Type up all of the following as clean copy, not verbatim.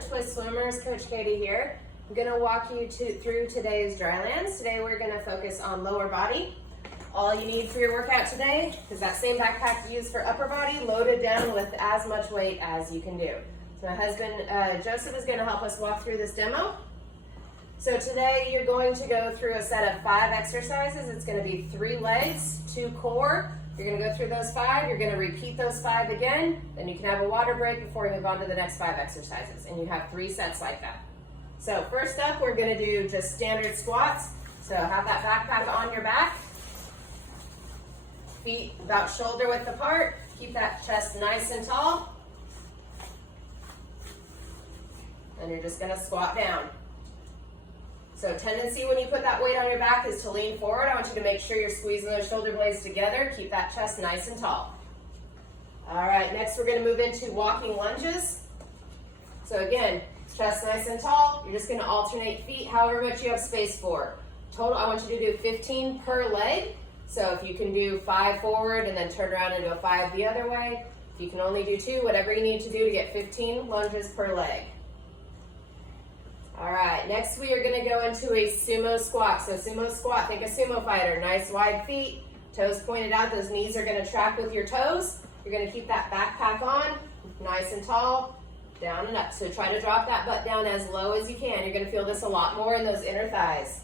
TWST Swimmers, Coach Katie here. I'm going to walk you through today's drylands. Today we're going to focus on lower body. All you need for your workout today is that same backpack you use for upper body, loaded down with as much weight as you can do. So my husband Joseph is going to help us walk through this demo. So today you're going to go through a set of 5 exercises. It's going to be 3 legs, 2 core. You're going to go through those 5. You're going to repeat those 5 again. Then you can have a water break before we move on to the next 5 exercises. And you have 3 sets like that. So first up, we're going to do just standard squats. So have that backpack on your back. Feet about shoulder width apart. Keep that chest nice and tall. And you're just going to squat down. So tendency when you put that weight on your back is to lean forward. I want you to make sure you're squeezing those shoulder blades together. Keep that chest nice and tall. All right, next we're going to move into walking lunges. So again, chest nice and tall. You're just going to alternate feet however much you have space for. Total, I want you to do 15 per leg. So if you can do 5 forward and then turn around and do a 5 the other way. If you can only do 2, whatever you need to do to get 15 lunges per leg. All right, next we are going to go into a sumo squat. So sumo squat, think a sumo fighter. Nice wide feet, toes pointed out. Those knees are going to track with your toes. You're going to keep that backpack on, nice and tall, down and up. So try to drop that butt down as low as you can. You're going to feel this a lot more in those inner thighs.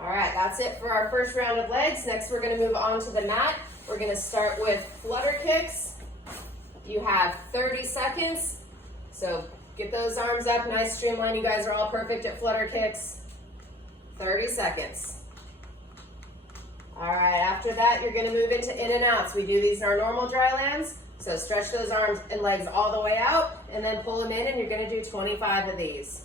All right, that's it for our first round of legs. Next we're going to move on to the mat. We're going to start with flutter kicks. You have 30 seconds. So get those arms up, nice streamline. You guys are all perfect at flutter kicks. 30 seconds. All right, after that, you're gonna move into in and outs. We do these in our normal dry lands. So stretch those arms and legs all the way out and then pull them in, and you're gonna do 25 of these.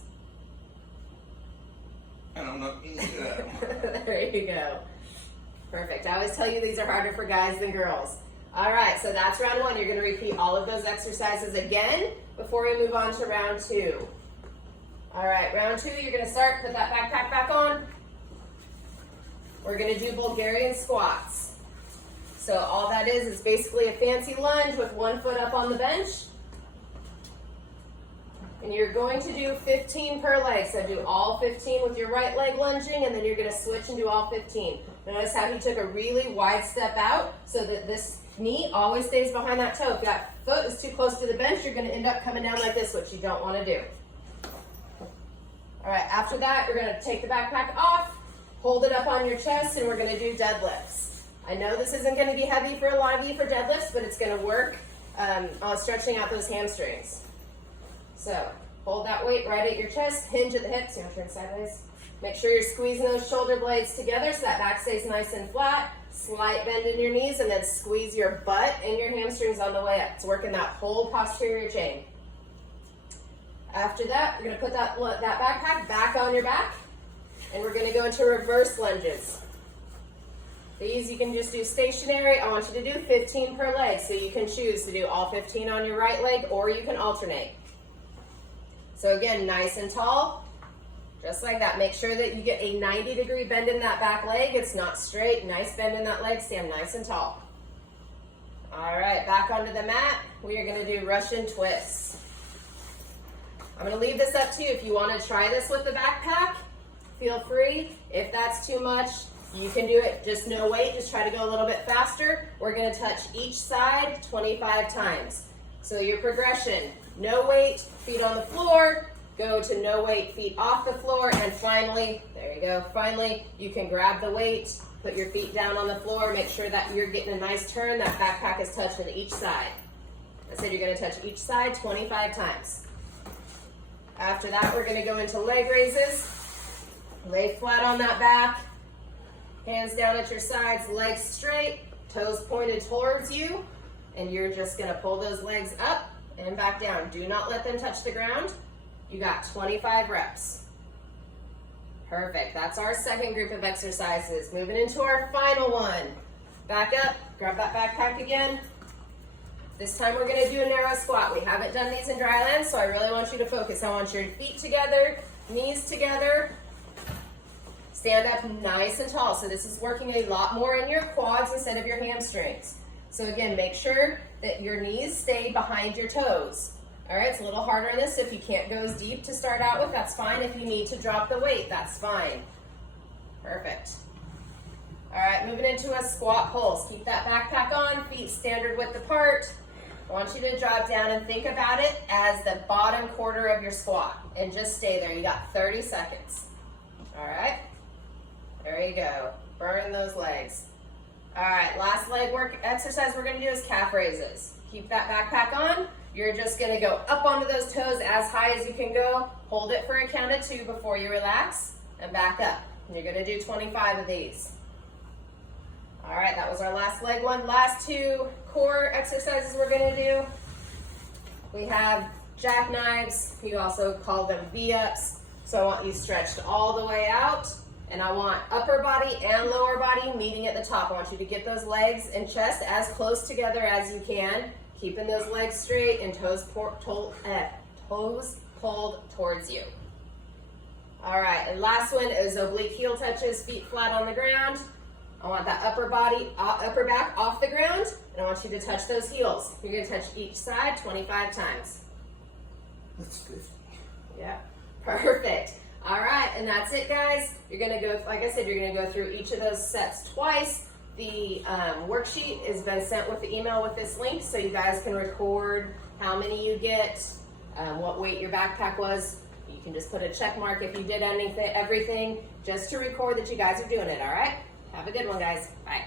I don't know. There you go. Perfect. I always tell you these are harder for guys than girls. All right, so that's round 1. You're going to repeat all of those exercises again before we move on to round 2. All right, round 2, you're going to start, put that backpack back on. We're going to do Bulgarian squats. So all that is basically a fancy lunge with 1 foot up on the bench. And you're going to do 15 per leg. So do all 15 with your right leg lunging, and then you're going to switch and do all 15. Notice how he took a really wide step out so that this knee always stays behind that toe. If that foot is too close to the bench, you're going to end up coming down like this, which you don't want to do. All right, after that, you're going to take the backpack off, hold it up on your chest, and we're going to do deadlifts. I know this isn't going to be heavy for a lot of you for deadlifts, but it's going to work on stretching out those hamstrings. So hold that weight right at your chest, hinge at the hips, turn sideways. Make sure you're squeezing those shoulder blades together so that back stays nice and flat. Slight bend in your knees, and then squeeze your butt and your hamstrings on the way up. It's working that whole posterior chain. After that, we're going to put that backpack back on your back, and we're going to go into reverse lunges. These you can just do stationary. I want you to do 15 per leg, so you can choose to do all 15 on your right leg, or you can alternate. So again, nice and tall. Just like that. Make sure that you get a 90-degree bend in that back leg. It's not straight. Nice bend in that leg. Stand nice and tall. All right, back onto the mat. We are going to do Russian twists. I'm going to leave this up to you. If you want to try this with the backpack, feel free. If that's too much, you can do it just no weight. Just try to go a little bit faster. We're going to touch each side 25 times. So your progression, no weight, feet on the floor, go to no weight, feet off the floor, and finally, there you go, finally, you can grab the weight, put your feet down on the floor, make sure that you're getting a nice turn, that backpack is touching each side. I said you're gonna touch each side 25 times. After that, we're gonna go into leg raises. Lay flat on that back, hands down at your sides, legs straight, toes pointed towards you, and you're just gonna pull those legs up and back down. Do not let them touch the ground. You got 25 reps. Perfect. That's our second group of exercises. Moving into our final one. Back up, grab that backpack again. This time we're going to do a narrow squat. We haven't done these in dry land, so I really want you to focus. I want your feet together, knees together. Stand up nice and tall. So this is working a lot more in your quads instead of your hamstrings. So again, make sure that your knees stay behind your toes. All right, it's a little harder in this. If you can't go as deep to start out with, that's fine. If you need to drop the weight, that's fine. Perfect. All right, moving into a squat pulse. Keep that backpack on, feet standard width apart. I want you to drop down and think about it as the bottom quarter of your squat, and just stay there. You got 30 seconds. All right, there you go. Burn those legs. All right, last leg work exercise we're gonna do is calf raises. Keep that backpack on. You're just gonna go up onto those toes as high as you can go. Hold it for a count of 2 before you relax, and back up. And you're gonna do 25 of these. All right, that was our last leg one. Last 2 core exercises we're gonna do. We have jackknives. You also call them V-ups. So I want you stretched all the way out, and I want upper body and lower body meeting at the top. I want you to get those legs and chest as close together as you can, keeping those legs straight and toes pulled towards you. All right, and last one is oblique heel touches, feet flat on the ground. I want that upper back off the ground, and I want you to touch those heels. You're gonna touch each side 25 times. That's 50. Yeah, perfect. All right, and that's it, guys. You're gonna go, like I said, you're gonna go through each of those sets twice. The worksheet has been sent with the email with this link, so you guys can record how many you get, what weight your backpack was. You can just put a check mark if you did everything, just to record that you guys are doing it, all right? Have a good one, guys. Bye.